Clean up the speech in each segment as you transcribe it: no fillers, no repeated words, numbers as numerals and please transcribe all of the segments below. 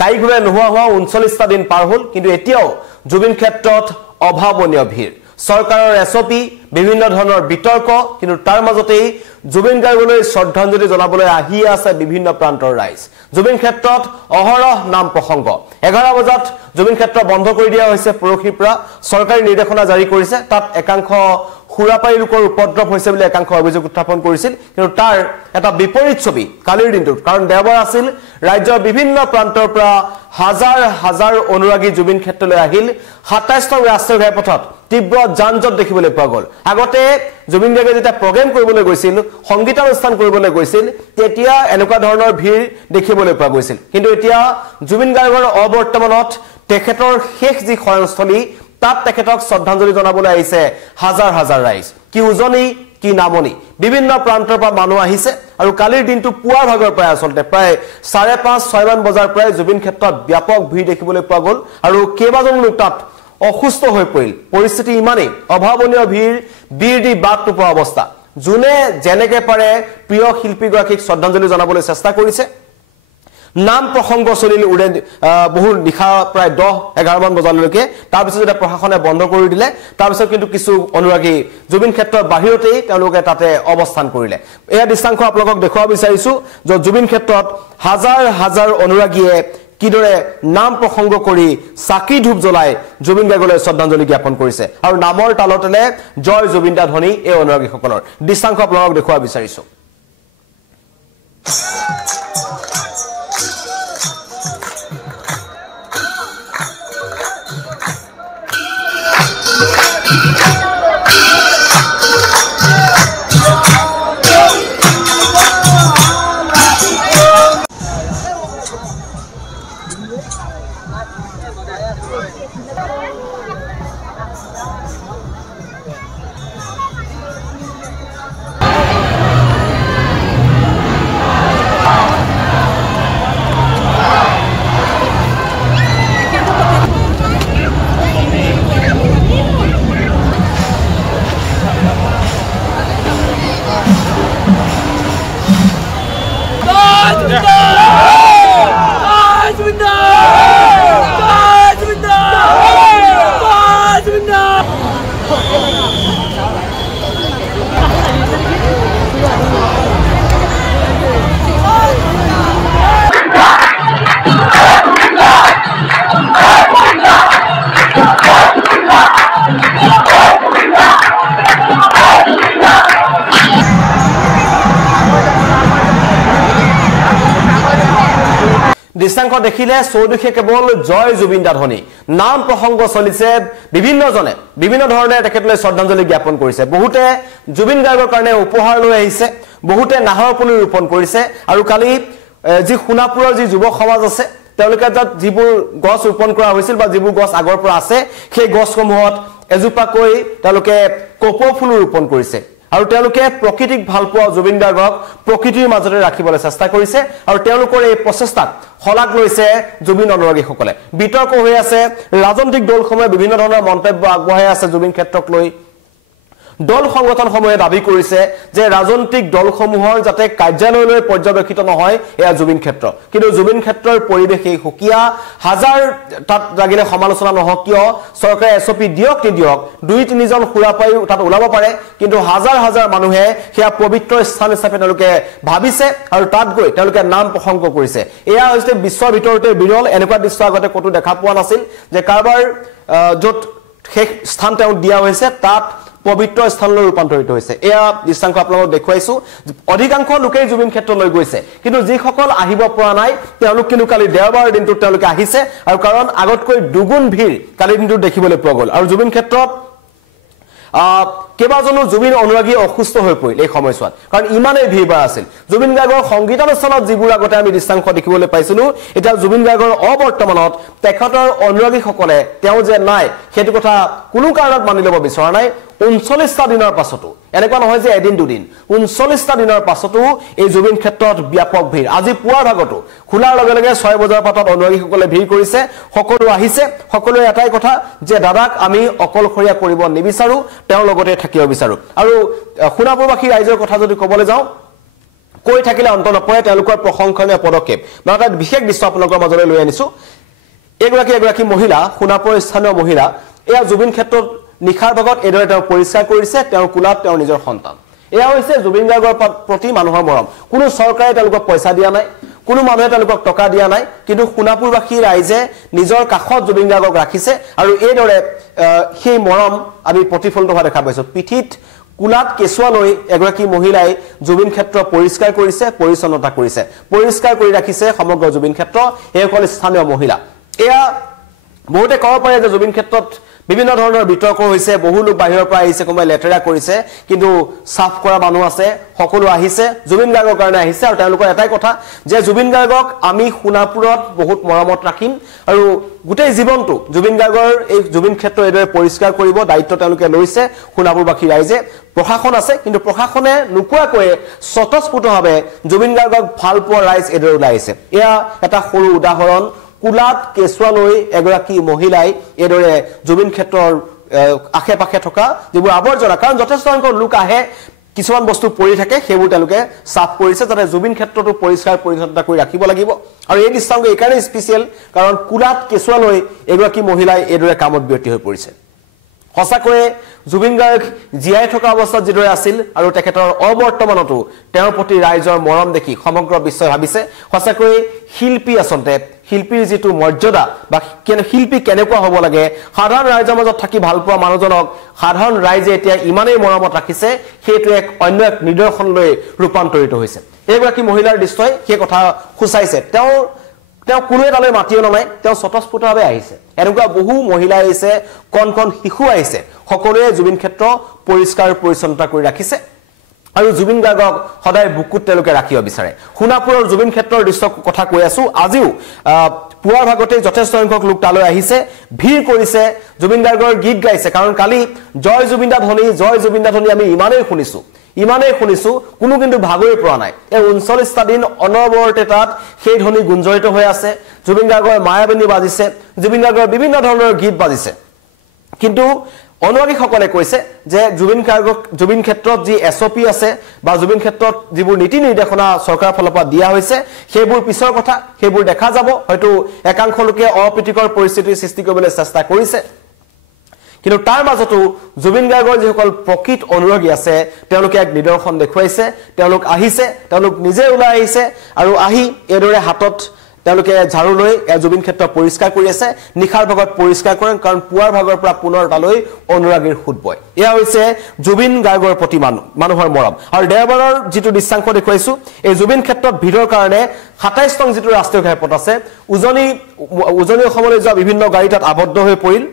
কাইগুৰে নোহোৱা হোৱা 39টা দিন পাৰ হ'ল কিন্তু এতিয়াও জুবিন ক্ষেত্ৰত অভাৱনীয় ভিৰ সৰকাৰৰ এছপি বিভিন্ন ধৰণৰ বিতৰ্ক কিন্তু তাৰ মাজতেই জুবিন গাৰ্গলৈ শ্ৰদ্ধাঞ্জলি জনাবলৈ আহি আছে বিভিন্ন প্ৰান্তৰ ৰাইজ জুবিন ক্ষেত্ৰত অহৰহ নাম প্ৰসংগ 11 বজাত জুবিন ক্ষেত্ৰ বন্ধ কৰি দিয়া হৈছে পৰখিৰ পৰা চৰকাৰী নিৰ্দেশনা জাৰি কৰিছে তাত একাংশ খুৰাপাই লোকৰ উপদ্ৰৱ হৈছে বুলি একাংশ অভিযোগ উত্থাপন কৰিছিল কিন্তু তাৰ এটা বিপৰীত ছবি কালিৰ দিনটোত কাৰণ দেওবাৰ আছিল ৰাজ্যৰ বিভিন্ন প্ৰান্তৰ পৰা হাজাৰ হাজাৰ অনুৰাগী জুবিন ক্ষেত্ৰলৈ আহিল 27 নং ৰাষ্ট্ৰীয় ঘাইপথত তীব্ৰ যানজট দেখিবলৈ পোৱা গ'ল আগতে জুবিন গাৰ্গে যেতিয়া প্ৰগ্ৰাম কৰিবলৈ গৈছিল সংগীতানুষ্ঠান কৰিবলৈ গৈছিল তেতিয়া এনেকুৱা ধৰণৰ ভিৰ দেখিবলৈ পোৱা গৈছিল কিন্তু এতিয়া জুবিন গাৰ্গৰ অবৰ্তমানত তেখেতৰ শেষ যি খয়নস্থলী তাত তেখেতক শ্ৰদ্ধাঞ্জলি জনাবলৈ আহিছে হাজাৰ হাজাৰ ৰাইজ কি উজনি কি নামনি বিভিন্ন প্ৰান্তৰ পৰা মানুহ আহিছে আৰু কালিৰ দিনটো পুৱাৰ ভাগৰ পৰা আসলতে প্ৰায় 5:30-6 মান বজাৰ পৰা জুবিন ক্ষেত্ৰত ব্যাপক ভিৰ দেখিবলৈ পোৱা গ'ল আৰু কেইবাজন লোক তাত অসুস্থ হৈ পৰিল পৰিস্থিতি ইমানেই অভাৱনীয় ভিৰ বিৰদি বাট নোপোৱা অৱস্থা জুনে যেনেকে পাৰে প্ৰিয় শিল্পীগৰাকীক শ্ৰদ্ধাঞ্জলি জনাবলৈ চেষ্টা কৰিছে নাম প্ৰসংগ চলিল উৰে বহু নিশা প্ৰায় 10-11 মান বজালৈকে তাৰ পিছত যেতিয়া প্ৰশাসনে বন্ধ কৰি দিলে তাৰ পিছত কিন্তু কিছু অনুৰাগী জুবিন ক্ষেত্ৰৰ বাহিৰতেই তেওঁলোকে তাতে অৱস্থান কৰিলে এয়া দৃশ্যাংশ আপোনালোকক দেখুৱাব বিচাৰিছো যে জুবিন ক্ষেত্ৰত হাজাৰ হাজাৰ অনুৰাগীয়ে কিদৰে নাম প্ৰসংগ কৰি চাকি ধূপ জ্বলাই জুবিন গাৰ্গলৈ শ্ৰদ্ধাঞ্জলি জ্ঞাপন কৰিছে আৰু নামৰ তালতলে জয় জুবিন দা ধ্বনি এই অনুৰাগীসকলৰ দৃশ্যাংশ আপোনালোকক দেখুৱাব বিচাৰিছো দৃশ্যাংশ দেখিলে চৌদিশে কেৱল জয় জুবিন দা ধ্বনি নাম প্ৰসংগ চলিছে বিভিন্নজনে বিভিন্ন ধৰণে তেখেতলৈ শ্ৰদ্ধাঞ্জলি জ্ঞাপন কৰিছে বহুতে জুবিন গাৰ্গৰ কাৰণে উপহাৰ লৈ আহিছে বহুতে নাহৰ পুলি ৰোপণ কৰিছে আৰু কালি যি সোণাপুৰৰ যি যুৱ সমাজ আছে তেওঁলোকে তাত যিবোৰ গছ ৰোপণ কৰা হৈছিল বা যিবোৰ গছ আগৰ পৰা আছে সেই গছসমূহত এজোপাকৈ তেওঁলোকে কপৌ ফুল ৰোপণ কৰিছে আৰু তেওঁলোকে প্ৰকৃতিক ভালপোৱা জুবিন গাৰ্গক প্ৰকৃতিৰ মাজতে ৰাখিবলৈ চেষ্টা কৰিছে আৰু তেওঁলোকৰ এই প্ৰচেষ্টাক হলাক লৈছে জুবিন অনুৰাগীসকলে বিতৰ্ক হৈ আছে ৰাজনৈতিক দলসমূহে বিভিন্ন ধৰণৰ মন্তব্য আগবঢ়াই আছে জুবিন ক্ষেত্ৰক লৈ দল সংগঠনসমূহে দাবী কৰিছে যে ৰাজনৈতিক দলসমূহৰ যাতে কাৰ্যালয়লৈ পৰ্যবেক্ষিত নহয় এয়া জুবিন ক্ষেত্ৰ কিন্তু জুবিন ক্ষেত্ৰৰ পৰিৱেশ এই হুকিয়া হাজাৰ তাত লাগিলে সমালোচনা নহওক কিয় চৰকাৰে এছপি দিয়ক নিদিয়ক 2-3 জন খুৰাপাই তাত ওলাব পাৰে কিন্তু হাজাৰ হাজাৰ মানুহে সেয়া পবিত্ৰ স্থান হিচাপে তেওঁলোকে ভাবিছে আৰু তাত গৈ তেওঁলোকে নাম প্ৰসংগ কৰিছে এয়া হৈছে বিশ্বৰ ভিতৰতে বিৰল এনেকুৱা দৃশ্য আগতে কতো দেখা পোৱা নাছিল যে কাৰবাৰ য'ত শেষ স্থান তেওঁ দিয়া হৈছে তাত পবিত্ৰ স্থানলৈ ৰূপান্তৰিত হৈছে এয়া দৃশ্যাংশ আপোনালোকক দেখুৱাইছো অধিকাংশ লোকেই জুবিন ক্ষেত্ৰলৈ গৈছে কিন্তু যিসকল আহিব পৰা নাই তেওঁলোক কিন্তু কালি দেওবাৰ দিনটোত তেওঁলোকে আহিছে আৰু কাৰণ আগতকৈ দুগুণ ভিৰ কালি দিনটোত দেখিবলৈ পোৱা গ'ল আৰু জুবিন ক্ষেত্ৰত কেইবাজনো জুবিন অনুৰাগী অসুস্থ হৈ পৰিল এই সময়ছোৱাত কাৰণ ইমানেই ভিৰ বাৰ আছিল জুবিন গাৰ্গৰ সংগীতানুষ্ঠানত যিবোৰ আগতে আমি দৃশ্যাংশ দেখিবলৈ পাইছিলো এতিয়া জুবিন গাৰ্গৰ অবৰ্তমানত তেখেতৰ অনুৰাগীসকলে তেওঁ যে নাই সেইটো কথা কোনো কাৰণত মানি ল'ব বিচৰা নাই 39টা দিনৰ পাছতো এনেকুৱা নহয় যে এদিন দুদিন 39টা দিনৰ পাছতো এই জুবিন ক্ষেত্ৰত ব্যাপক ভিৰ আজি পুৱাৰ ভাগতো খোলাৰ লগে লগে 6 বজাৰ পাতত অনুৰাগীসকলে ভিৰ কৰিছে সকলো আহিছে সকলোৱে এটাই কথা যে দাদাক আমি অকলশৰীয়া কৰিব নিবিচাৰো তেওঁ লগতে থাকিব বিচাৰো আৰু সোণাপুৰবাসী ৰাইজৰ কথা যদি ক'বলৈ যাওঁ কৈ থাকিলে অন্ত নপৰে তেওঁলোকৰ প্ৰশংসনীয় পদক্ষেপ মই এটা বিশেষ দৃশ্য আপোনালোকৰ মাজলৈ লৈ আনিছো এগৰাকী মহিলা সোণাপুৰৰ স্থানীয় মহিলা এয়া জুবিন ক্ষেত্ৰত নিখাৰ ভাগত এদৰে তেওঁ পৰিষ্কাৰ কৰিছে তেওঁৰ কুলাত তেওঁৰ নিজৰ সন্তান এয়া হৈছে জুবিন গাৰ্গৰ প্ৰতি মানুহৰ মৰম কোনো চৰকাৰে তেওঁলোকক পইচা দিয়া নাই কোনো মানুহে তেওঁলোকক টকা দিয়া নাই কিন্তু সোণাপুৰবাসী ৰাইজে নিজৰ কাখত জুবিন গাৰ্গক ৰাখিছে আৰু এইদৰে সেই মৰম আমি প্ৰতিফলিত হোৱা দেখা পাইছো পিঠিত কুলাত কেঁচুৱা লৈ এগৰাকী মহিলাই জুবিন ক্ষেত্ৰ পৰিষ্কাৰ কৰিছে পৰিচ্ছন্নতা কৰিছে পৰিষ্কাৰ কৰি ৰাখিছে সমগ্ৰ জুবিন ক্ষেত্ৰ এইসকল স্থানীয় মহিলা এয়া বহুতে ক'ব পাৰে যে জুবিন ক্ষেত্ৰত বিভিন্ন ধৰণৰ বিতৰ্ক হৈছে বহু লোক বাহিৰৰ পৰা আহিছে কোনোবাই লেতেৰা কৰিছে কিন্তু সাফ কৰা মানুহ আছে সকলো আহিছে জুবিন গাৰ্গৰ কাৰণে আহিছে আৰু তেওঁলোকৰ এটাই কথা যে জুবিন গাৰ্গক আমি সোণাপুৰত বহুত মৰমত ৰাখিম আৰু গোটেই জীৱনটো জুবিন গাৰ্গৰ এই জুবিন ক্ষেত্ৰ এদৰে পৰিষ্কাৰ কৰিব দায়িত্ব তেওঁলোকে লৈছে সোণাপুৰবাসী ৰাইজে প্ৰশাসন আছে কিন্তু প্ৰশাসনে নোকোৱাকৈ স্বতঃস্ফূৰ্তভাৱে জুবিন গাৰ্গক ভাল পোৱা ৰাইজ এদৰে ওলাই আহিছে এয়া এটা সৰু উদাহৰণ কুলাত কেঁচুৱা লৈ এগৰাকী মহিলাই এদৰে জুবিন ক্ষেত্ৰৰ আশে পাশে থকা যিবোৰ আৱৰ্জনা কাৰণ যথেষ্ট সংখ্যক লোক আহে কিছুমান বস্তু পৰি থাকে সেইবোৰ তেওঁলোকে সাফ কৰিছে যাতে জুবিন ক্ষেত্ৰটো পৰিষ্কাৰ পৰিচ্ছন্নতা কৰি ৰাখিব লাগিব আৰু এই দৃশ্যাংগ এইকাৰণে স্পেচিয়েল কাৰণ কুলাত কেঁচুৱা লৈ এগৰাকী মহিলাই এদৰে কামত ব্যতি হৈ পৰিছে সঁচাকৈয়ে জুবিন গাৰ্গ জীয়াই থকা অৱস্থাত যিদৰে আছিল আৰু তেখেতৰ অবৰ্তমানতো তেওঁৰ প্ৰতি ৰাইজৰ মৰম দেখি সমগ্ৰ বিশ্বই ভাবিছে সঁচাকৈয়ে শিল্পী আচলতে শিল্পীৰ যেটো মৰ্যাদা বা শিল্পী কেনেকুৱা হ'ব লাগে সাধাৰণ ৰাইজৰ মাজত থাকি ভাল পোৱা মানুহজনক সাধাৰণ ৰাইজে এতিয়া ইমানেই মৰমত ৰাখিছে সেইটো এক অন্য এক নিদৰ্শন লৈ ৰূপান্তৰিত হৈছে এইগৰাকী মহিলাৰ দৃশ্যই সেই কথা খুচাইছে তেওঁ কোনো এটালৈ মাতিও নমাই তেওঁ স্বতঃস্ফূৰ্তভাৱে আহিছে এনেকুৱা বহু মহিলা আহিছে কণ শিশু আহিছে সকলোৱে জুবিন ক্ষেত্ৰ পৰিষ্কাৰ পৰিচ্ছন্নতা কৰি ৰাখিছে আৰু জুবিন গাৰ্গক সদায় বুকুত তেওঁলোকে ৰাখিব বিচাৰে সোণাপুৰৰ জুবিন ক্ষেত্ৰৰ দৃশ্য কথা কৈ আছো আজিও পুৱাৰ ভাগতে যথেষ্ট সংখ্যক লোক তালৈ আহিছে ভিৰ কৰিছে জুবিন গাৰ্গৰ গীত গাইছে কাৰণ কালি জয় জুবিন দা ধ্বনি আমি ইমানেই শুনিছো কোনো কিন্তু ভাগৰি পৰা নাই এই 39টা দিন অনবৰতে তাত সেই ধ্বনি গুঞ্জৰিত হৈ আছে জুবিন গাৰ্গৰ মায়াবিনী বাজিছে জুবিন গাৰ্গৰ বিভিন্ন ধৰণৰ গীত বাজিছে কিন্তু অনুৰাগীসকলে কৈছে যে জুবিন ক্ষেত্ৰত যি এছঅপি আছে বা জুবিন ক্ষেত্ৰত যিবোৰ নীতি নিৰ্দেশনা চৰকাৰৰ ফালৰ পৰা দিয়া হৈছে সেইবোৰ পিছৰ কথা সেইবোৰ দেখা যাব হয়তো একাংশ লোকে অপ্ৰীতিকৰ পৰিস্থিতিৰ সৃষ্টি কৰিবলৈ চেষ্টা কৰিছে কিন্তু তাৰ মাজতো জুবিন গাৰ্গৰ যিসকল প্ৰকৃত অনুৰাগী আছে তেওঁলোকে এক নিদৰ্শন দেখুৱাইছে তেওঁলোক আহিছে তেওঁলোক নিজে ওলাই আহিছে আৰু আহি এদৰে হাতত তেওঁলোকে ঝাৰু লৈ জুবিন ক্ষেত্ৰ পৰিষ্কাৰ কৰি আছে নিখাৰ ভাগত পৰিষ্কাৰ কৰে কাৰণ পুৱাৰ ভাগৰ পৰা পুনৰ তালৈ অনুৰাগীৰ খুদ বয় এয়া হৈছে জুবিন গাৰ্গৰ প্ৰতি মানুহৰ মৰম আৰু দেওবাৰৰ যিটো দৃশ্যাংশ দেখুৱাইছো এই জুবিন ক্ষেত্ৰত ভিৰৰ কাৰণে 27 নং যিটো ৰাষ্ট্ৰীয় ঘাইপথ আছে উজনি অসমলৈ যোৱা বিভিন্ন গাড়ী তাত আবদ্ধ হৈ পৰিল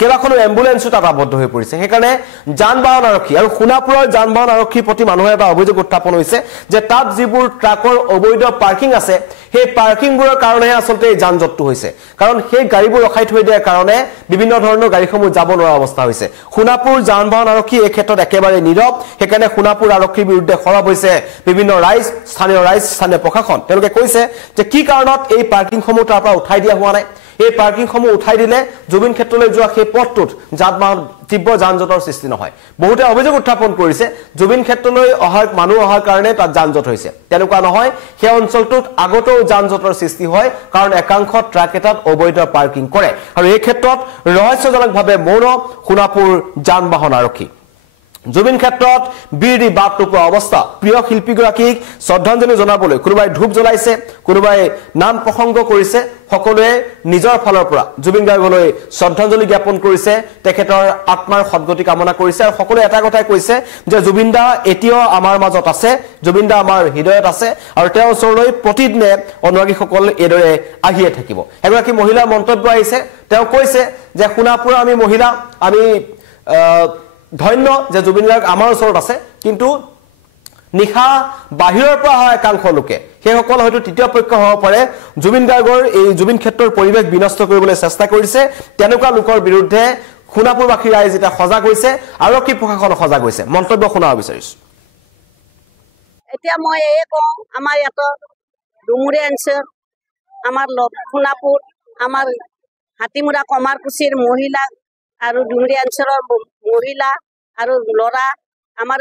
কেইবাখনো এম্বুলেন্সও তাত আবদ্ধ হৈ পৰিছে সেইকাৰণে যান বাহন আৰক্ষী আৰু সোণাপুৰৰ যান বাহন আৰক্ষীৰ প্ৰতি মানুহে এটা অভিযোগ উত্থাপন হৈছে যে তাত যিবোৰ ট্ৰাকৰ অবৈধ পাৰ্কিং আছে সেই পাৰ্কিংবোৰৰ কাৰণে আচলতে এই যানজঁটটো হৈছে কাৰণ সেই গাড়ীবোৰ ৰখাই থৈ দিয়াৰ কাৰণে বিভিন্ন ধৰণৰ গাড়ীসমূহ যাব নোৱাৰা অৱস্থা হৈছে সোণাপুৰ যান বাহন আৰক্ষী এই ক্ষেত্ৰত একেবাৰে নীৰৱ সেইকাৰণে সোণাপুৰ আৰক্ষীৰ বিৰুদ্ধে খৰব হৈছে বিভিন্ন স্থানীয় প্ৰশাসন তেওঁলোকে কৈছে যে কি কাৰণত এই পাৰ্কিংসমূহ তাৰ পৰা উঠাই দিয়া হোৱা নাই এই পাৰ্কিংসমূহ উঠাই দিলে জুবিন ক্ষেত্ৰলৈ যোৱা সেই পথটোত তীব্ৰ যানজঁটৰ সৃষ্টি নহয় বহুতে অভিযোগ উত্থাপন কৰিছে জুবিন ক্ষেত্ৰলৈ মানুহ অহাৰ কাৰণে তাত যানজঁট হৈছে তেনেকুৱা নহয় সেই অঞ্চলটোত আগতেও যানজঁটৰ সৃষ্টি হয় কাৰণ একাংশ ট্ৰাক এটাত অবৈধ পাৰ্কিং কৰে আৰু এই ক্ষেত্ৰত ৰহস্যজনকভাৱে মৌন সোণাপুৰ যান বাহন আৰক্ষী জুবিন ক্ষেত্ৰত বিৰদি বাট নোপোৱা অৱস্থা প্ৰিয় শিল্পীগৰাকীক শ্ৰদ্ধাঞ্জলি জনাবলৈ কোনোবাই ধূপ জ্বলাইছে কোনোবাই নাম প্ৰসংগ কৰিছে সকলোৱে নিজৰ ফালৰ পৰা জুবিন গাৰ্গলৈ শ্ৰদ্ধাঞ্জলি জ্ঞাপন কৰিছে তেখেতৰ আত্মাৰ সদ্গতি কামনা কৰিছে আৰু সকলোৱে এটা কথাই কৈছে যে জুবিন দা এতিয়াও আমাৰ মাজত আছে জুবিন দা আমাৰ হৃদয়ত আছে আৰু তেওঁৰ ওচৰলৈ প্ৰতিদিনে অনুৰাগীসকল এদৰে আহিয়ে থাকিব এগৰাকী মহিলাৰ মন্তব্য আহিছে তেওঁ কৈছে যে সোণাপুৰৰ আমি মহিলা আমি ধন্য যে জুবিন গাৰ্গ আমাৰ ওচৰত আছে কিন্তু নিখা বাহিৰৰ পৰা অহা একাংশ লোকে সেইসকল হয়তো তৃতীয় পক্ষ হ'ব পাৰে জুবিন গাৰ্গৰ এই জুবিন ক্ষেত্ৰৰ পৰিৱেশ বিনষ্ট কৰিবলৈ চেষ্টা কৰিছে তেনেকুৱা লোকৰ বিৰুদ্ধে সোণাপুৰবাসী ৰাইজ এটা সজাগ হৈছে আৰক্ষী প্ৰশাসন সজাগ হৈছে মন্তব্য শুনাব বিচাৰিছো এতিয়া মই এই কওঁ আমাৰ ইয়াত ডুমুৰি অঞ্চল আমাৰ সোণাপুৰ আমাৰ হাতীমুৰা কমাৰকুছিৰ মহিলা আৰু ডুমুৰি অঞ্চলৰ মহিলা আৰু ল'ৰা আমাৰ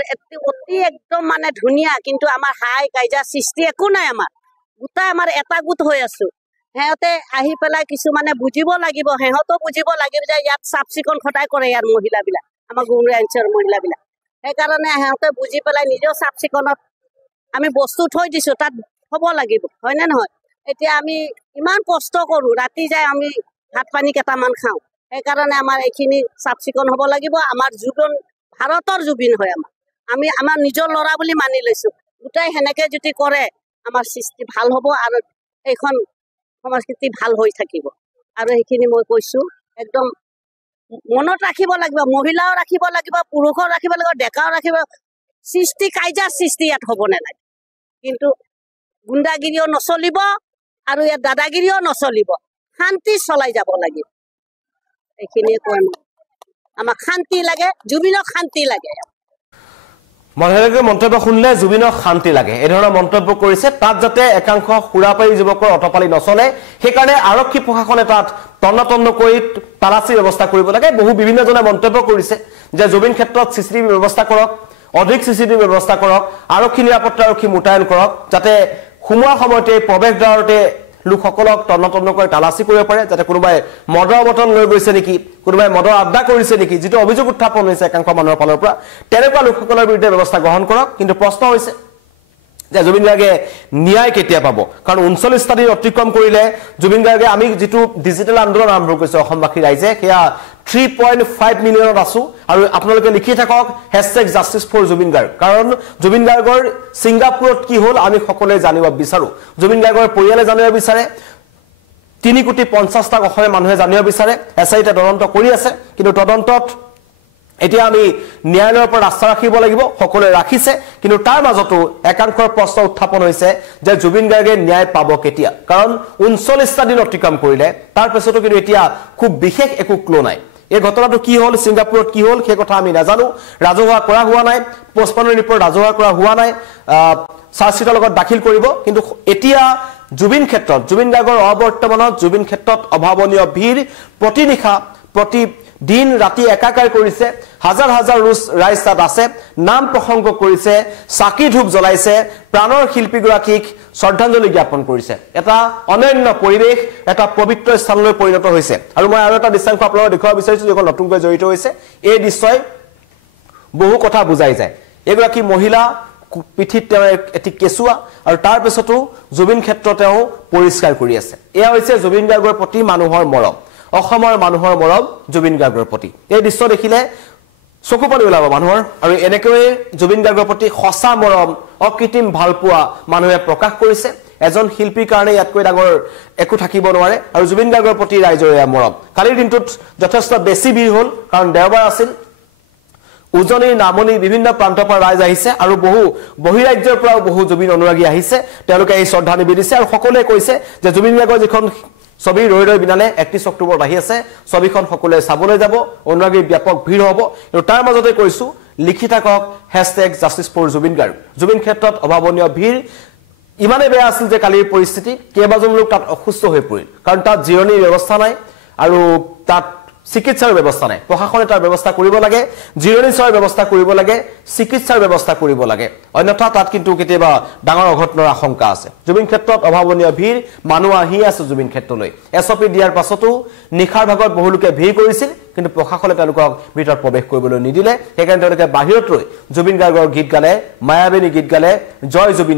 অতি একদম মানে ধুনীয়া, কিন্তু আমাৰ হাই কাইজা সৃষ্টি একো নাই। আমাৰ গোটাই আমাৰ এটা গোট হৈ আছো। সিহঁতে আহি পেলাই কিছুমানে বুজিব লাগিব, সিহঁতো বুজিব লাগিব যে ইয়াত চাফ চিকুণ সদায় কৰে ইয়াৰ মহিলাবিলাক, আমাৰ গুমৰি অঞ্চলৰ মহিলাবিলাক। সেইকাৰণে সিহঁতে বুজি পেলাই নিজেও চাফ চিকুণত আমি বস্তু থৈ দিছো, তাত হ'ব লাগিব, হয়নে নহয়? এতিয়া আমি ইমান কষ্ট কৰো, ৰাতি যাই আমি ভাত পানী কেইটামান খাওঁ। সেইকাৰণে আমাৰ এইখিনি চাফ চিকুণ হ'ব লাগিব। আমাৰ জুবিন ভাৰতৰ জুবিন হয়। আমি আমাৰ নিজৰ ল'ৰা বুলি মানি লৈছো। গোটাই সেনেকে যদি কৰে আমাৰ সৃষ্টি ভাল হ'ব আৰু এইখন সংস্কৃতি ভাল হৈ থাকিব। আৰু সেইখিনি মই কৈছো, একদম মনত ৰাখিব লাগিব, মহিলাও ৰাখিব লাগিব, পুৰুষও ৰাখিব লাগিব, ডেকাও ৰাখিব। সৃষ্টি কাইজাৰ সৃষ্টি ইয়াত হ'ব নালাগে, কিন্তু গুণ্ডাগিৰিও নচলিব আৰু ইয়াত দাদাগিৰিও নচলিব। শান্তি চলাই যাব লাগিব, এইখিনিয়ে কয়। আমাক শান্তি লাগে, জুবিনক শান্তি লাগে। মহিলাকে মন্তব্য শুনিলে জুবিনক শান্তি লাগে, এই ধৰণৰ মন্তব্য কৰিছে। তাত যাতে একাংশ সুৰাপাৰী যুৱকৰ অটপালি নচলে, সেইকাৰণে আৰক্ষী প্ৰশাসনে তাত তন্ন কৰি তালাচীৰ ব্যৱস্থা কৰিব লাগে। বিভিন্নজনে মন্তব্য কৰিছে যে জুবিন ক্ষেত্ৰত চিচিটিভি ব্যৱস্থা কৰক, অধিক চিচিটিভি ব্যৱস্থা কৰক, আৰক্ষী নিৰাপত্তাৰক্ষী মোতায়েন কৰক, যাতে সোমোৱাৰ সময়তে প্ৰৱেশদ্বাৰতে লোকসকলক তন্ন কৰি তালাচী কৰিব পাৰে, যাতে কোনোবাই মদৰ বটল লৈ গৈছে নেকি, কোনোবাই মদৰ আড্ডা কৰিছে নেকি, যিটো অভিযোগ উত্থাপন হৈছে একাংশ মানুহৰ ফালৰ পৰা, তেনেকুৱা লোকসকলৰ বিৰুদ্ধে ব্যৱস্থা গ্ৰহণ কৰক। কিন্তু প্ৰশ্ন হৈছে যে জুবিন গাৰ্গে ন্যায় কেতিয়া পাব? কাৰণ 39টা দিন অতিক্ৰম কৰিলে জুবিন গাৰ্গে, আমি যিটো ডিজিটেল আন্দোলন আৰম্ভ কৰিছে অসমবাসী ৰাইজে, সেয়া 3.5 মিলিয়নত আছো। আৰু আপোনালোকে লিখি থাকক #JusticeForJubin Garg, কাৰণ জুবিন গাৰ্গৰ ছিংগাপুৰত কি হ'ল আমি সকলোৱে জানিব বিচাৰো। জুবিন গাৰ্গৰ পৰিয়ালে জানিব বিচাৰে, 3,50,00,000 অসমীয়া মানুহে জানিব বিচাৰে। SIT তদন্ত কৰি আছে, কিন্তু তদন্তত এতিয়া আমি ন্যায়ালয়ৰ পৰা আস্থা ৰাখিব লাগিব, সকলোৱে ৰাখিছে। কিন্তু তাৰ মাজতো একাংশৰ প্ৰশ্ন উত্থাপন হৈছে যে জুবিন গাৰ্গে ন্যায় পাব কেতিয়া? কাৰণ 39টা দিন অতিক্ৰম কৰিলে, তাৰ পিছতো কিন্তু এতিয়া খুব বিশেষ একো ক্লো নাই। এই ঘটনাটো কি হ'ল, ছিংগাপুৰত কি হ'ল, সেই কথা আমি নাজানো। ৰাজহুৱা কৰা হোৱা নাই, পোষ্টমৰ্টম ৰিপৰ্ট ৰাজহুৱা কৰা হোৱা নাই, চাৰ্জশ্বিটৰ লগত দাখিল কৰিব। কিন্তু এতিয়া জুবিন ক্ষেত্ৰত, জুবিন গাৰ্গৰ অবৰ্তমানত জুবিন ক্ষেত্ৰত অভাৱনীয় ভিৰ, প্ৰতিনিশা প্ৰতি দিন ৰাতি একাকাৰ কৰিছে। হাজাৰ ৰাইজ তাত আছে, নাম প্ৰসংগ কৰিছে, চাকি ধূপ জ্বলাইছে, প্ৰাণৰ শিল্পীগৰাকীক শ্ৰদ্ধাঞ্জলি জ্ঞাপন কৰিছে। এটা অনন্য পৰিৱেশ, এটা পবিত্ৰ স্থানলৈ পৰিণত হৈছে। আৰু মই আৰু এটা দৃশ্যাংশ আপোনালোকক দেখুৱাব বিচাৰিছো, যিখন নতুনকৈ জড়িত হৈছে। এই দৃশ্যই বহু কথা বুজাই যায়। এগৰাকী মহিলা, পিঠিত তেওঁ এটি কেঁচুৱা, আৰু তাৰ পিছতো জুবিন ক্ষেত্ৰ তেওঁ পৰিষ্কাৰ কৰি আছে। এয়া হৈছে জুবিন গাৰ্গৰ প্ৰতি মানুহৰ মৰম, অসমৰ মানুহৰ মৰম জুবিন গাৰ্গৰ প্ৰতি। এই দৃশ্য দেখিলে চকু পানী ওলাব মানুহৰ। আৰু এনেকৈয়ে জুবিন গাৰ্গৰ প্ৰতি সঁচা মৰম, অকৃত্ৰিম ভালপোৱা মানুহে প্ৰকাশ কৰিছে। এজন শিল্পীৰ কাৰণে ইয়াতকৈ ডাঙৰ একো থাকিব নোৱাৰে। আৰু জুবিন গাৰ্গৰ প্ৰতি ৰাইজৰ এয়া মৰম। কালিৰ দিনটোত যথেষ্ট বেছি ভিৰ হ'ল, কাৰণ দেওবাৰ আছিল। উজনি, নামনি বিভিন্ন প্ৰান্তৰ পৰা ৰাইজ আহিছে, আৰু বহু বহিৰাজ্যৰ পৰাও বহু জুবিন অনুৰাগী আহিছে। তেওঁলোকে এই শ্ৰদ্ধা নিবেদিছে, আৰু সকলোৱে কৈছে যে জুবিন গাৰ্গৰ যিখন ছবি ৰৈ বিনালে 31 অক্টোবৰত আহি আছে, ছবিখন সকলোৱে চাবলৈ যাব, অনুৰাগীৰ ব্যাপক ভিৰ হ'ব। কিন্তু তাৰ মাজতে কৈছো, লিখি থাকক #JusticeForJubin Garg। জুবিন ক্ষেত্ৰত অভাৱনীয় ভিৰ ইমানে বেয়া আছিল যে কালিৰ পৰিস্থিতি, কেইবাজন লোক তাত অসুস্থ হৈ পৰিল। কাৰণ তাত জিৰণিৰ ব্যৱস্থা নাই, আৰু তাত চিকিৎসাৰ ব্যৱস্থা নাই। প্ৰশাসনে তাৰ ব্যৱস্থা কৰিব লাগে, জিৰণি চোৱাৰ ব্যৱস্থা কৰিব লাগে, চিকিৎসাৰ ব্যৱস্থা কৰিব লাগে, অন্যথা তাত কিন্তু কেতিয়াবা ডাঙৰ অঘটনৰ আশংকা আছে। জুবিন ক্ষেত্ৰত অভাৱনীয় ভিৰ, মানুহ আহি আছে জুবিন ক্ষেত্ৰলৈ। SOP দিয়াৰ পাছতো নিশাৰ ভাগত বহু লোকে ভিৰ কৰিছিল, কিন্তু প্ৰশাসনে তেওঁলোকক ভিতৰত প্ৰৱেশ কৰিবলৈ নিদিলে। সেইকাৰণে তেওঁলোকে বাহিৰত ৰৈ জুবিন গাৰ্গৰ গীত গালে, মায়াবিনী গীত গালে, জয় জুবিন।